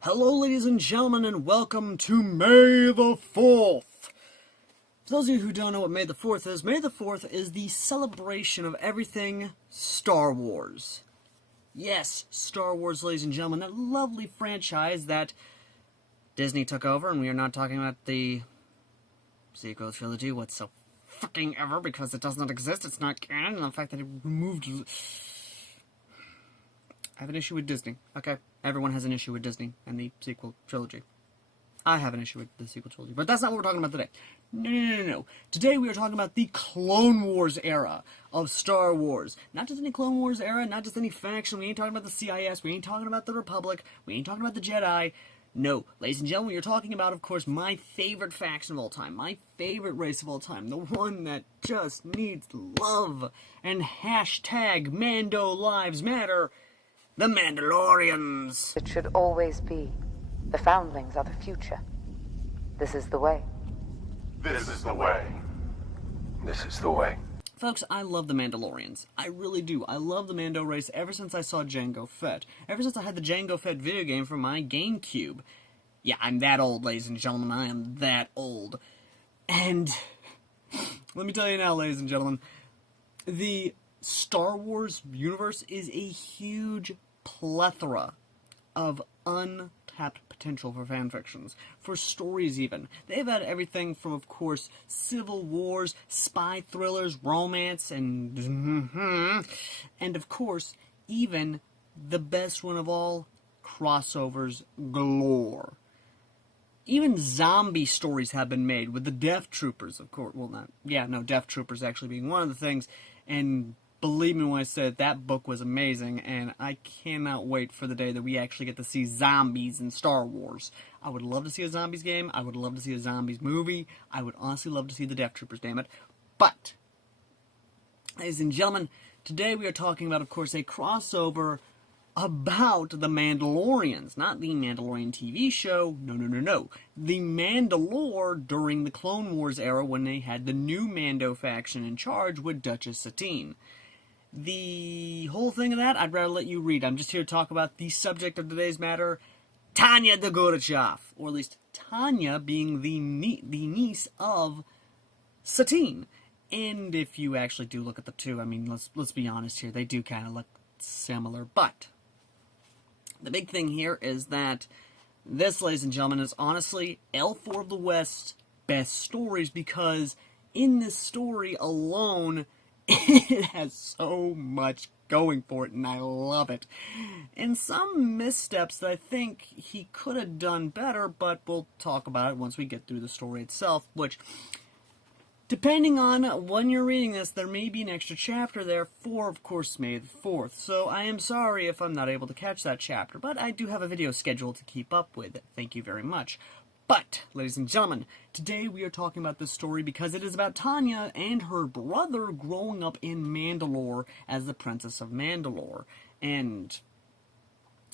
Hello, ladies and gentlemen, and welcome to May the 4th. For those of you who don't know what May the 4th is the celebration of everything Star Wars. Yes, Star Wars, ladies and gentlemen, that lovely franchise that Disney took over, and we are not talking about the sequel trilogy whatsoever ever, because it does not exist, it's not canon, and the fact that it removed... I have an issue with Disney, okay? Everyone has an issue with Disney and the sequel trilogy. I have an issue with the sequel trilogy, but that's not what we're talking about today. No. Today we are talking about the Clone Wars era of Star Wars. Not just any Clone Wars era, not just any faction. We ain't talking about the CIS, we ain't talking about the Republic, we ain't talking about the Jedi. No, ladies and gentlemen, we are talking about, of course, my favorite faction of all time, my favorite race of all time, the one that just needs love, and hashtag Mando Lives Matter, the Mandalorians. It should always be. The foundlings are the future. This is the way. This is the way. This is the way. Folks, I love the Mandalorians. I really do. I love the Mando race ever since I saw Jango Fett. Ever since I had the Jango Fett video game for my GameCube. Yeah, I'm that old, ladies and gentlemen. I am that old. And let me tell you now, ladies and gentlemen, the Star Wars universe is a huge plethora of untapped potential for fanfictions, for stories even. They've had everything from, of course, civil wars, spy thrillers, romance, and of course, even the best one of all, crossovers galore. Even zombie stories have been made with the Death Troopers, of course. Well, Death Troopers actually being one of the things, and believe me when I said that book was amazing, and I cannot wait for the day that we actually get to see zombies in Star Wars. I would love to see a zombies game. I would love to see a zombies movie. I would honestly love to see the Death Troopers, damn it. But, ladies and gentlemen, today we are talking about, of course, a crossover about the Mandalorians. Not the Mandalorian TV show. No. The Mandalore during the Clone Wars era when they had the new Mando faction in charge with Duchess Satine. The whole thing of that, I'd rather let you read. I'm just here to talk about the subject of today's matter, Tanya de Gorbachev, or at least Tanya being the niece of Satine. And if you actually do look at the two, I mean, let's be honest here, they do kind of look similar. But the big thing here is that this, ladies and gentlemen, is honestly L4 of the West's best stories, because in this story alone, it has so much going for it, and I love it. And some missteps that I think he could have done better, but we'll talk about it once we get through the story itself, which, depending on when you're reading this, there may be an extra chapter there for, of course, May the 4th. So I am sorry if I'm not able to catch that chapter, but I do have a video scheduled to keep up with. Thank you very much. But, ladies and gentlemen, today we are talking about this story because it is about Tanya and her brother growing up in Mandalore as the Princess of Mandalore. And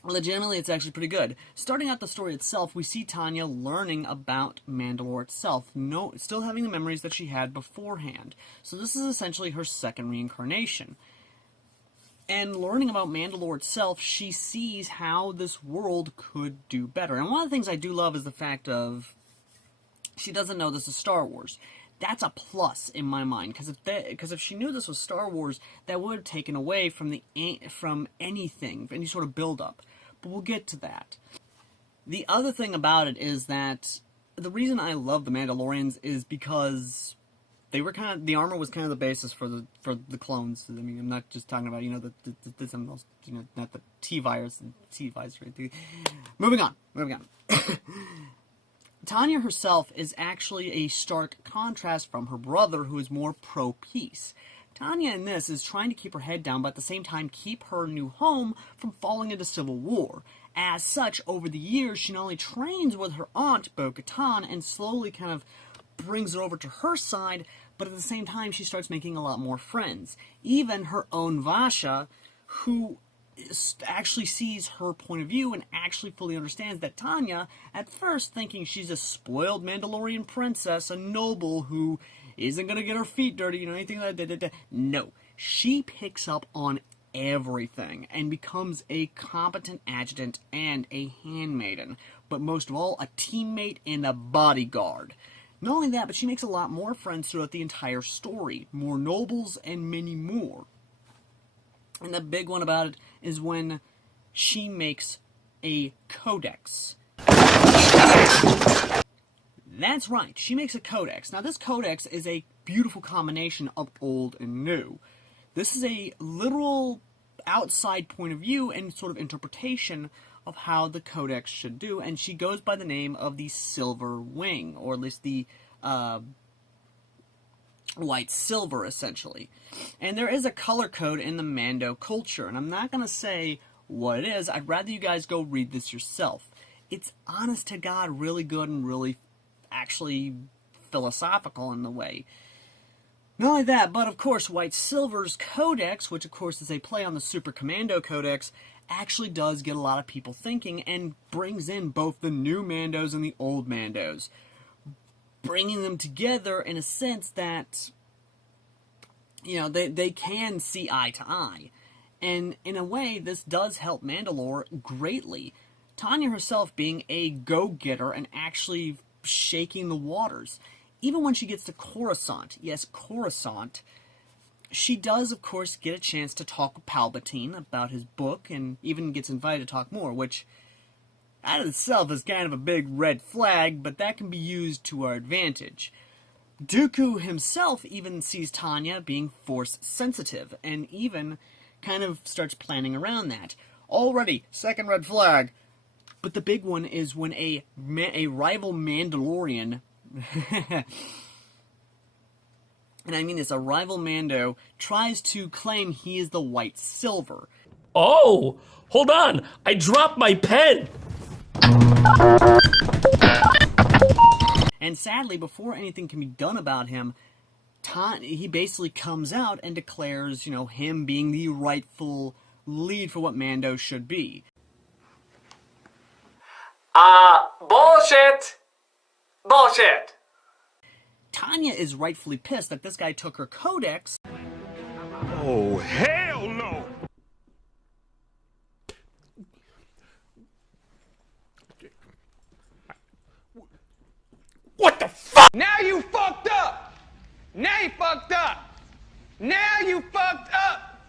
legitimately, it's actually pretty good. Starting out the story itself, we see Tanya learning about Mandalore itself, still having the memories that she had beforehand. So this is essentially her second reincarnation. And learning about Mandalore itself, she sees how this world could do better. And one of the things I do love is the fact of she doesn't know this is Star Wars. that's a plus in my mind, because if she knew this was Star Wars, that would have taken away from anything, any sort of build-up. But we'll get to that. The other thing about it is that the reason I love the Mandalorians is because they were the armor was kind of the basis for the clones. I mean, I'm not just talking about, not the T-virus, right? Moving on. Tanya herself is actually a stark contrast from her brother, who is more pro-peace. Tanya in this is trying to keep her head down, but at the same time keep her new home from falling into civil war. As such, over the years, she not only trains with her aunt, Bo-Katan, and slowly kind of brings it over to her side, but at the same time, she starts making a lot more friends. Even her own Vasha, who actually sees her point of view and actually fully understands that Tanya, at first thinking she's a spoiled Mandalorian princess, a noble who isn't going to get her feet dirty, anything like that. No, she picks up on everything and becomes a competent adjutant and a handmaiden, but most of all, a teammate and a bodyguard. Not only that, but she makes a lot more friends throughout the entire story, more nobles and many more. And the big one about it is when she makes a codex. That's right, she makes a codex. Now this codex is a beautiful combination of old and new. This is a literal outside point of view and sort of interpretation of how the codex should do, and she goes by the name of the Silver Wing, or at least the white silver, essentially. And there is a color code in the Mando culture, and I'm not going to say what it is. I'd rather you guys go read this yourself. It's honest to God really good and really actually philosophical in the way. Not only that, but of course White Silver's codex, which of course is a play on the Super Commando codex, actually does get a lot of people thinking and brings in both the new Mandos and the old Mandos, bringing them together in a sense that, they can see eye to eye. And in a way, this does help Mandalore greatly. Tanya herself being a go-getter and actually shaking the waters. Even when she gets to Coruscant, yes, Coruscant, she does, of course, get a chance to talk with Palpatine about his book, and even gets invited to talk more, which, out of itself, is kind of a big red flag, but that can be used to our advantage. Dooku himself even sees Tanya being Force-sensitive, and even kind of starts planning around that. Already, second red flag. But the big one is when a rival Mandalorian, and I mean this, a rival Mando, tries to claim he is the White Silver. Oh, hold on, I dropped my pen! And sadly, before anything can be done about him, he basically comes out and declares, him being the rightful lead for what Mando should be. Bullshit! Bullshit! Tanya is rightfully pissed that this guy took her codex. Oh, hell no! What the fuck? Now you fucked up! Now you fucked up! Now you fucked up!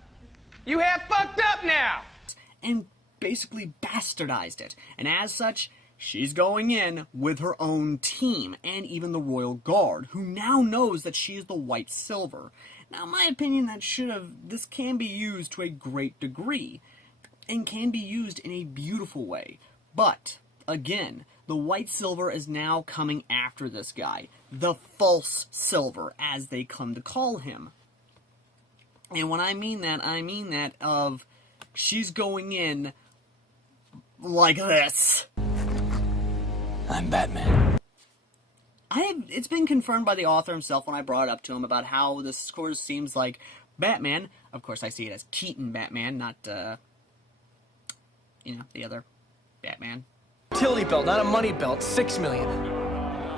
You have fucked up now! And basically bastardized it. And as such, she's going in with her own team, and even the Royal Guard, who now knows that she is the White Silver. Now, in my opinion, this can be used to a great degree, and can be used in a beautiful way. But, again, the White Silver is now coming after this guy. The False Silver, as they come to call him. And when I mean that of, she's going in like this. I'm Batman. It's been confirmed by the author himself when I brought it up to him about how this score seems like Batman. Of course, I see it as Keaton Batman, not, the other Batman. Utility belt, not a money belt. 6 million.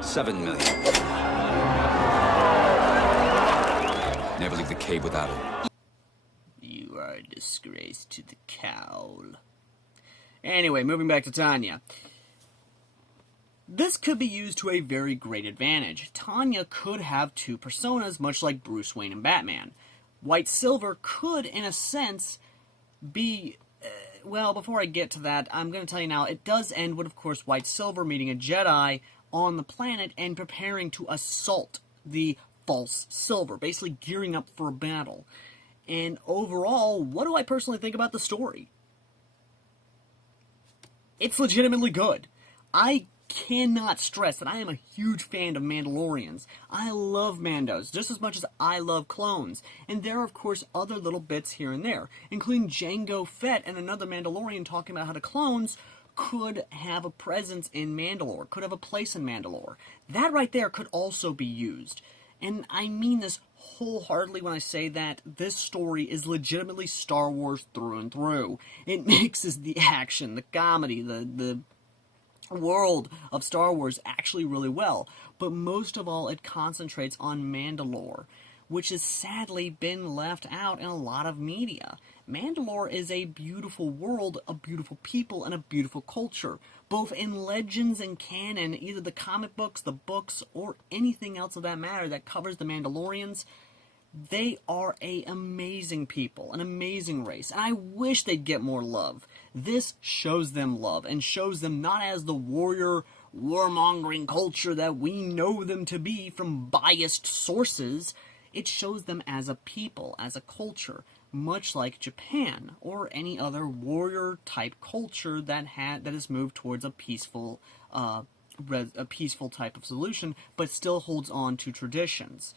7 million. Never leave the cave without it. You are a disgrace to the cowl. Anyway, moving back to Tanya. This could be used to a very great advantage. Tanya could have two personas, much like Bruce Wayne and Batman. White Silver could, in a sense, be... well, before I get to that, I'm going to tell you now, it does end with, of course, White Silver meeting a Jedi on the planet and preparing to assault the false Silver, basically gearing up for a battle. And overall, what do I personally think about the story? It's legitimately good. I cannot stress that I am a huge fan of Mandalorians. I love Mandos just as much as I love clones. And there are, of course, other little bits here and there, including Jango Fett and another Mandalorian talking about how the clones could have a presence in Mandalore, could have a place in Mandalore. That right there could also be used. And I mean this wholeheartedly when I say that this story is legitimately Star Wars through and through. It mixes the action, the comedy, the world of Star Wars actually really well, but most of all it concentrates on Mandalore, which has sadly been left out in a lot of media. Mandalore is a beautiful world, a beautiful people, and a beautiful culture, both in legends and canon, either the comic books, the books, or anything else of that matter that covers the Mandalorians. They are an amazing people, an amazing race, and I wish they'd get more love. This shows them love, and shows them not as the warrior, warmongering culture that we know them to be from biased sources. It shows them as a people, as a culture, much like Japan, or any other warrior-type culture that has moved towards a peaceful type of solution, but still holds on to traditions.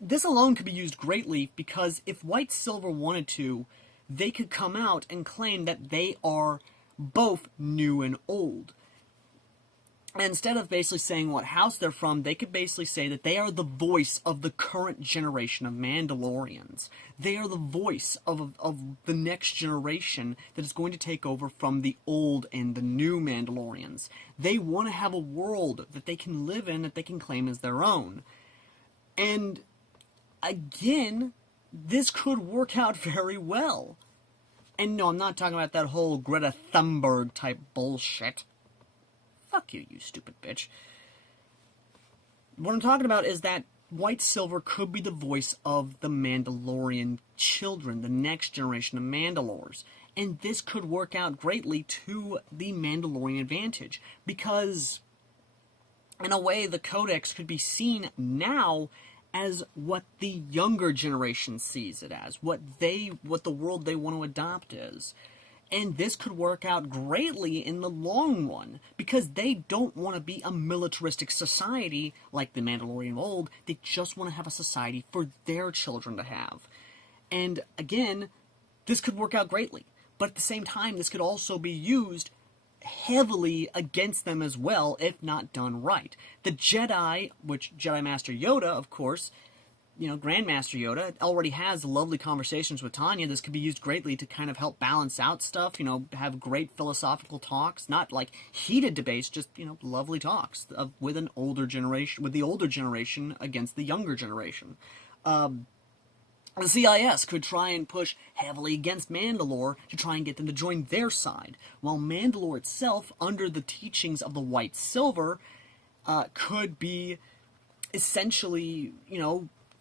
This alone could be used greatly because if White Silver wanted to, they could come out and claim that they are both new and old. And instead of basically saying what house they're from, they could basically say that they are the voice of the current generation of Mandalorians. They are the voice of the next generation that is going to take over from the old and the new Mandalorians. They want to have a world that they can live in, that they can claim as their own. And again, this could work out very well. And no, I'm not talking about that whole Greta Thunberg type bullshit. Fuck you, you stupid bitch. What I'm talking about is that White Silver could be the voice of the Mandalorian children, the next generation of Mandalores. And this could work out greatly to the Mandalorian advantage. Because, in a way, the Codex could be seen now as what the younger generation sees it as, what the world they want to adopt is. And this could work out greatly in the long run, because they don't want to be a militaristic society like the Mandalorian of old. They just want to have a society for their children to have. And again, this could work out greatly. But at the same time, this could also be used heavily against them as well, if not done right. The Jedi, which Jedi Master Yoda, of course, Grandmaster Yoda, already has lovely conversations with Tanya. This could be used greatly to kind of help balance out stuff, have great philosophical talks, not like heated debates, just, lovely talks with the older generation against the younger generation. The CIS could try and push heavily against Mandalore to try and get them to join their side, while Mandalore itself, under the teachings of the White Silver, could be essentially,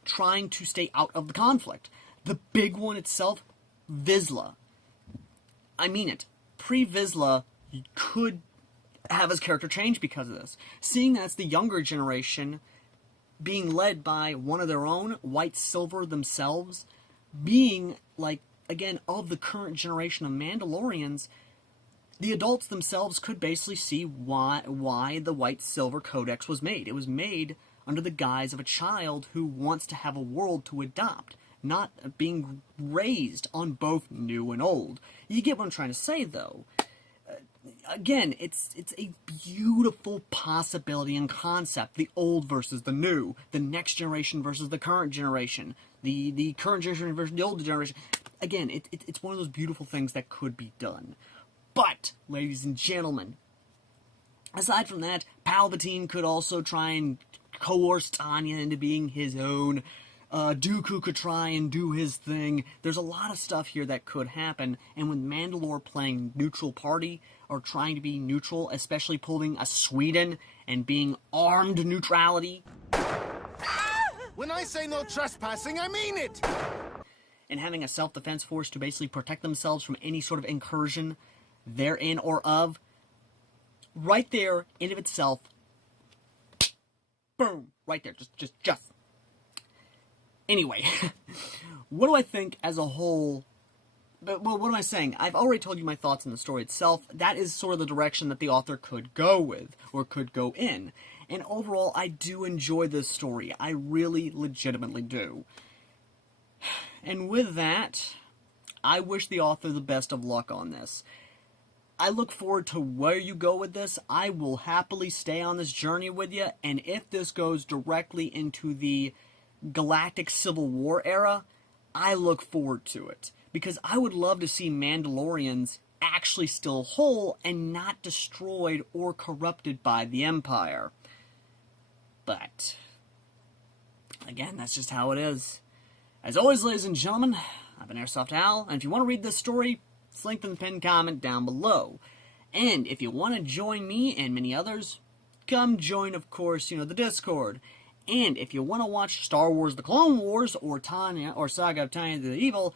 trying to stay out of the conflict. The big one itself, Vizsla. I mean it. Pre-Vizsla could have his character change because of this. Seeing that it's the younger generation being led by one of their own, White Silver themselves, being, again, of the current generation of Mandalorians, the adults themselves could basically see why the White Silver Codex was made. It was made under the guise of a child who wants to have a world to adopt, not being raised on both new and old. You get what I'm trying to say, though. Again, it's a beautiful possibility and concept. The old versus the new. The next generation versus the current generation. The current generation versus the older generation. Again, it's one of those beautiful things that could be done. But, ladies and gentlemen, aside from that, Palpatine could also try and coerce Tanya into being his own Dooku could try and do his thing. There's a lot of stuff here that could happen, and with Mandalore playing neutral party, or trying to be neutral, especially pulling a Sweden and being armed neutrality. When I say no trespassing, I mean it! And having a self-defense force to basically protect themselves from any sort of incursion therein or of. Right there, in of itself, boom, right there, just. Anyway, what do I think as a whole? Well, what am I saying? I've already told you my thoughts on the story itself. That is sort of the direction that the author could go with, or could go in. And overall, I do enjoy this story. I really legitimately do. And with that, I wish the author the best of luck on this. I look forward to where you go with this. I will happily stay on this journey with you, and if this goes directly into the Galactic Civil War era, I look forward to it. Because I would love to see Mandalorians actually still whole and not destroyed or corrupted by the Empire. But, again, that's just how it is. As always, ladies and gentlemen, I've been AirsoftAL, and if you want to read this story, it's linked in the pinned comment down below. And if you want to join me and many others, come join, of course, the Discord. And if you want to watch Star Wars The Clone Wars or Tanya or Saga of Tanya the Evil,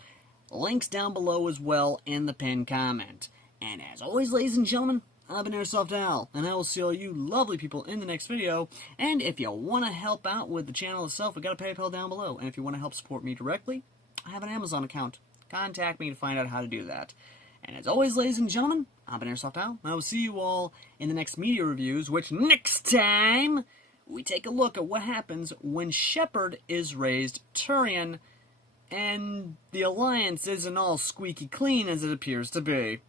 links down below as well in the pinned comment. And as always, ladies and gentlemen, I've been AirsoftAL, and I will see all you lovely people in the next video. And if you want to help out with the channel itself, we got a PayPal down below. And if you want to help support me directly, I have an Amazon account. Contact me to find out how to do that. And as always, ladies and gentlemen, I've been AirsoftAL, and I will see you all in the next media reviews, which next time we take a look at what happens when Shepard is raised Turian, and the Alliance isn't all squeaky clean as it appears to be.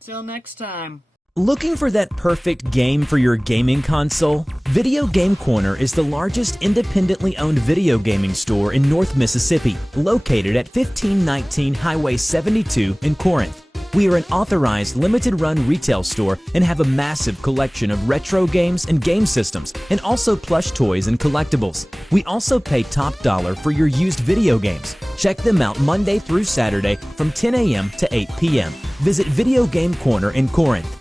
Till next time. Looking for that perfect game for your gaming console? Video Game Corner is the largest independently owned video gaming store in North Mississippi, located at 1519 Highway 72 in Corinth. We are an authorized limited-run retail store and have a massive collection of retro games and game systems, and also plush toys and collectibles. We also pay top dollar for your used video games. Check them out Monday through Saturday from 10 a.m. to 8 p.m. Visit Video Game Corner in Corinth.